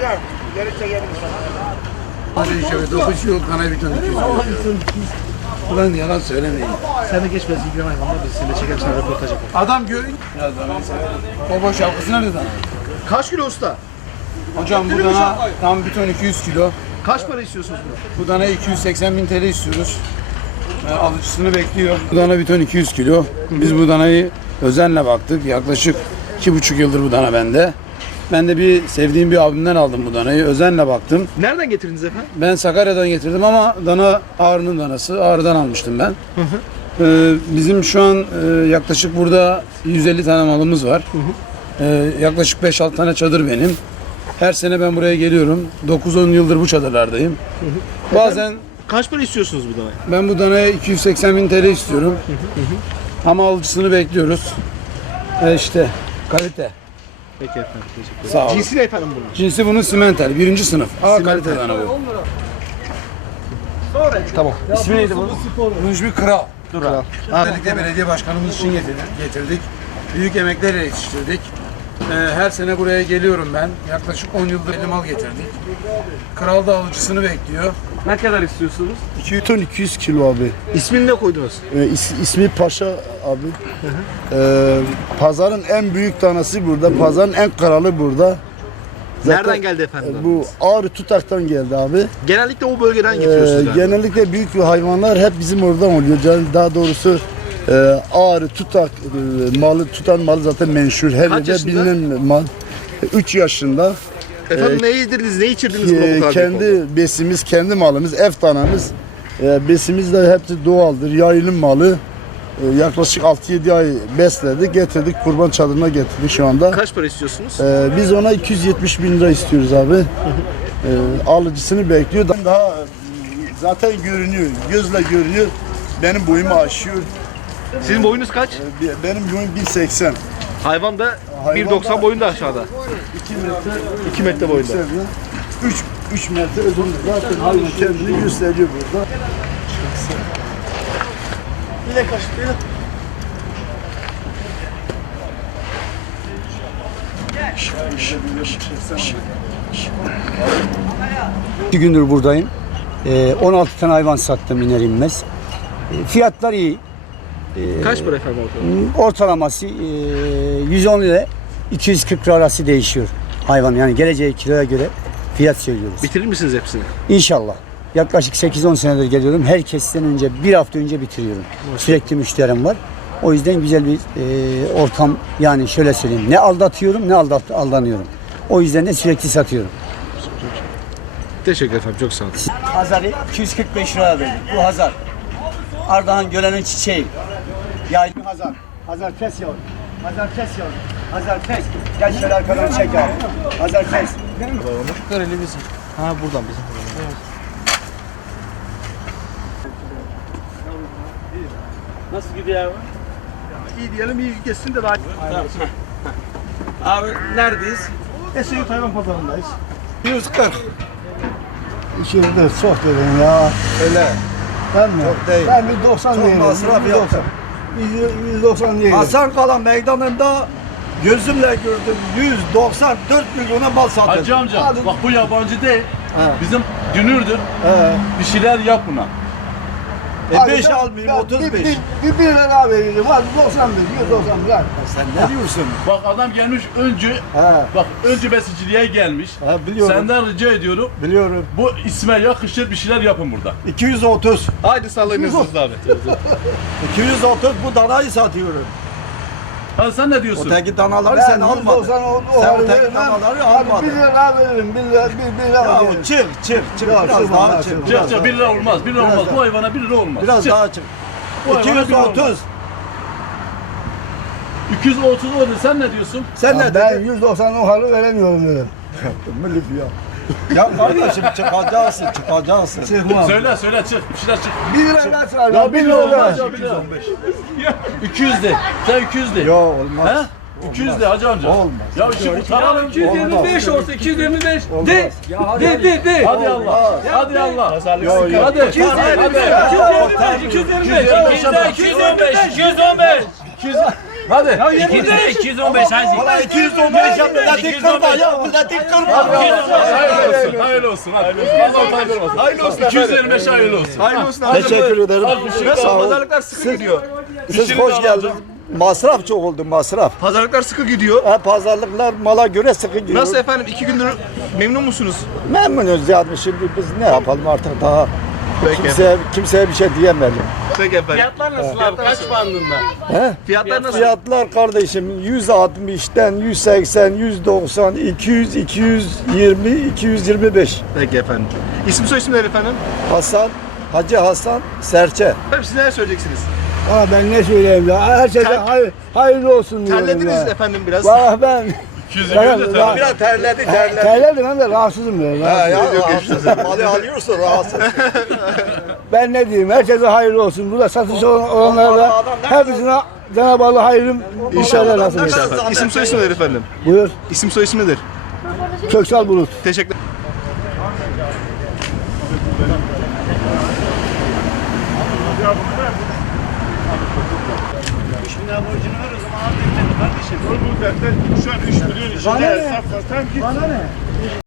Hocam geri çekebilirsin. Hadi şöyle 9 yıl kana bir tane. Ulan yalan söylemeyin. Sen de geçmez ilgilen hayvanlar biz seni de çekelim sana röportaj yapalım. Adam görün. Biraz da ben severim. Baba şapkası nerede dana? Kaç kilo usta? Hocam bu dana tam bir ton 200 kilo. Kaç para istiyorsunuz bunu? Bu dana 280.000 TL istiyoruz. Alıcısını bekliyor. Bu dana bir ton 200 kilo. Biz bu danayı özenle baktık. Yaklaşık 2,5 yıldır bu dana bende. Ben de bir sevdiğim bir abimden aldım bu danayı. Özenle baktım. Nereden getirdiniz efendim? Ben Sakarya'dan getirdim ama dana Ağrı'nın danası. Ağrı'dan almıştım ben. Bizim şu an yaklaşık burada 150 tane malımız var. Yaklaşık 5-6 tane çadır benim. Her sene ben buraya geliyorum. 9-10 yıldır bu çadırlardayım. Bazen Kaç para istiyorsunuz bu danaya? ben bu danaya 280.000 TL istiyorum. Ama alıcısını bekliyoruz. İşte kalite. Peki efendim, teşekkür ederim. Sağ olun. Cinsi ne efendim bunun? Cinsi bunun simental. 1. sınıf. A kalite dana bu. Tamam. İsmi neydi bunun? Tunç bir kral. Kral. Özellikle belediye başkanımız için getirdik. Büyük emeklerle yetiştirdik. Her sene buraya geliyorum ben. Yaklaşık 10 yıldır 50 mal getirdik. Kral da alıcısını bekliyor. Ne kadar istiyorsunuz? 2 ton 200 kilo abi. İsmini ne koydunuz? İsmi Paşa abi. Pazarın en büyük tanesi burada. Pazarın en kralı burada. Nereden geldi efendim? Bu Ağrı Tutak'tan geldi abi. Genellikle o bölgeden getiriyorsunuz galiba. Genellikle büyük hayvanlar hep bizim oradan oluyor. Daha doğrusu Ağrı Tutak malı tutan malı zaten menşur. Her Kaç yerde yaşında? bilinen mal. 3 yaşında. Efendim ne yedirdiniz, ne içirdiniz buna bu kadar büyük oldu? Kendi besimiz, kendi malımız, ev danamız. Besimiz de hepsi doğaldır, yayılım malı. Yaklaşık 6-7 ay besledik, getirdik, kurban çadırına getirdik şu anda. Kaç para istiyorsunuz? Biz ona 270.000 lira istiyoruz abi. Alıcısını bekliyor. Daha zaten görünüyor, gözle görünüyor. Benim boyumu aşıyor. Sizin boyunuz kaç? Benim boyum 1.80. Hayvan da Hayvan 1.90 da- boyunda aşağıda. 2 metre, 2 metre boyunda. 3 metre uzun. Zaten hayvan kendini gösteriyor burada. İki gündür buradayım. 16 tane hayvan sattım iner inmez. Fiyatlar iyi. Kaç para efendim ortalama? Ortalaması 110 ile 240 lira arası değişiyor hayvan. Yani geleceği kiloya göre fiyat söylüyoruz. Bitirir misiniz hepsini? İnşallah. Yaklaşık 8-10 senedir geliyorum. Herkesten önce bir hafta önce bitiriyorum. Sürekli müşterim var. O yüzden güzel bir ortam, yani şöyle söyleyeyim. Ne aldatıyorum ne aldanıyorum. O yüzden de sürekli satıyorum. Teşekkür ederim, çok sağ olun. Hazarı 245 liraya verdik. Bu Hazar. Ardahan Gölen'in çiçeği. Yaylım Hazar. Hazar kes yavrum. Hazar kes yavrum. Hazar kes. Gel şöyle arkadan çek abi. Hazar kes. Kareli bizim. Ha buradan bizim. Nasıl gidiyor abi? İyi diyelim, iyi geçsin de daha. Abi neredeyiz? Esenyurt Hayvan Pazarı'ndayız. 140. İçeride çok dedin ya. Öyle. Ben mi? Çok değil. Ben bir 90 değilim. Çok masraf yaptım. 190 değilim. Hasan Kala meydanında gözümle gördüm 194 milyona mal satıldı. Hacı amca bak bu yabancı değil. Bizim dünürdür. He. Bir şeyler yap buna. 5 almayayım 35. Bir lira veririm. Hadi 91, 190 lira. Sen ne diyorsun? Bak adam gelmiş önce önce besiciliğe gelmiş. Biliyorum. Senden rica ediyorum. Biliyorum. Bu isme yakışır bir şeyler yapın burada. 230. Haydi sallayınız abi. 230 bu danayı satıyorum. Hadi sen ne diyorsun? Öteki danaları sen almadın. Sen öteki danaları almadın. 1 lira veririm. 1 lira Ya veririm. çık. Yok, Biraz çıkma, daha ha, çık. çıkma. Çık çık 1 lira olmaz. 1 lira olmaz. Bu hayvana 1 lira olmaz. Biraz Çık. daha çık. Bu hayvana 1 lira olmaz. 230. 230 oldu. Sen ne diyorsun? Sen ne Ben dedin? 190 ohalı veremiyorum dedim. Milif ya. Ya kardeşim çıkacaksın. Çıkma. Söyle çık. Bir şeyler çık. 1 lira nasıl var? Ya 1 1 lira lira olmaz. ver. Ya 1 lira. 200 de. Sen 200 de. Yo olmaz. He? 200 de hacı amca. Olmaz. Ya şimdi tamam. 225 olsa 225. De. De. Hadi Allah. Hadi Allah. Yo yo. Hadi. 225. 225. 215. 215. Hadi. 215 hadi. Valla 215 ya milleti kırma ya milleti kırma. Hayırlı olsun. Hadi. Allah utandırmasın. Hayırlı olsun 225 hayırlı olsun. Hayırlı olsun abi. Teşekkür ederim. Sağ ol. Pazarlıklar sıkı gidiyor. Siz hoş geldiniz. Masraf çok oldu masraf. Pazarlıklar sıkı gidiyor. Pazarlıklar mala göre sıkı gidiyor. Nasıl efendim 2 gündür memnun musunuz? Memnunuz yani şimdi biz ne yapalım artık daha Peki. kimseye bir şey diyemedim. Peki efendim. Fiyatlar nasıl abi? Kaç bandında? He? Fiyatlar nasıl? Fiyatlar kardeşim 160'ten 180, 190, 200, 220, 225. Peki efendim. İsim soy isimler efendim. Hasan, Hacı Hasan Serçe. Efendim siz neler söyleyeceksiniz? Valla ben ne söyleyeyim ya. Her şeyden hayırlı olsun diyorum Terlediniz ya. efendim biraz. Valla ben 225 de tabii. Biraz terledi. terledim hem de rahatsızım ya. rahatsız. Malı alıyorsun rahatsız. Ben ne diyeyim, herkese hayırlı olsun. Burada satış olanlara da hepsine Cenab-ı Allah hayırlı inşallah nasip etsin. İnşallah. İsim soy isim nedir efendim? Buyur. İsim soy isim nedir? Köksal Bulut. Teşekkür Şu an 3 milyon içinde hesap var.